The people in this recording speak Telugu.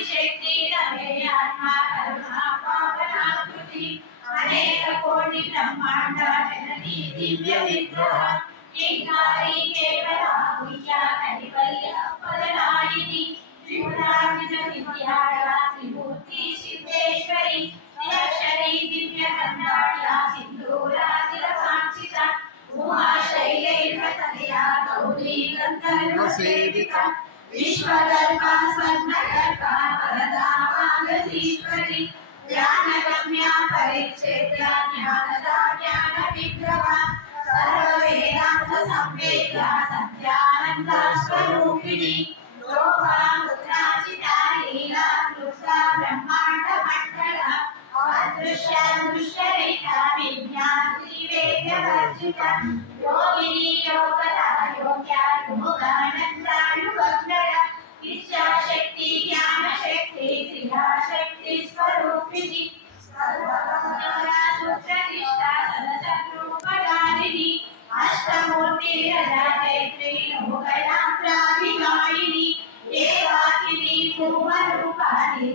ఆదిశక్తి రమే ఆత్మ కరుణా పావనాకృతి అనేక కోటి బ్రహ్మాండ జననీ దివ్య విగ్రహ ఇంకారి కేవల పూజ కైవల్య పదనాయిని త్రిపురార్జిత విద్యాయ త్రిమూర్తి సిద్ధేశ్వరి నిరక్షరి దివ్య కన్నాడ సింధూరాజిల కాంచిత ఉమా శైలేంద్రతనయా గౌరీ గంధర్వ సేవిత విశ్వగర్భ స్వర్ణగర్భ వరదా వాగీశ్వరి జ్ఞానగమ్య పరిచ్ఛేద్య జ్ఞానదా జ్ఞాన విగ్రహ సర్వ వేదాంత సంవేద్య సత్యానంద స్వరూపిణి లోకాముద్రాచిత లీలా కృష్ణ బ్రహ్మాండ మండల అదృశ్య దృశ్యరేఖ విజ్ఞాతి వేద వర్జిత యోగిని యోగద యోగ్య యోగానంద యుగంధర ఇచ్ఛాశక్తి జ్ఞానశక్తి క్రియాశక్తి స్వరూపిణి సర్వప్రతిష్ట సదసద్రూపధారిణి అష్టమూర్తి రజాయత్రి లోకయాత్రా వినాయిని దేవాకిని పూర్వరూపాని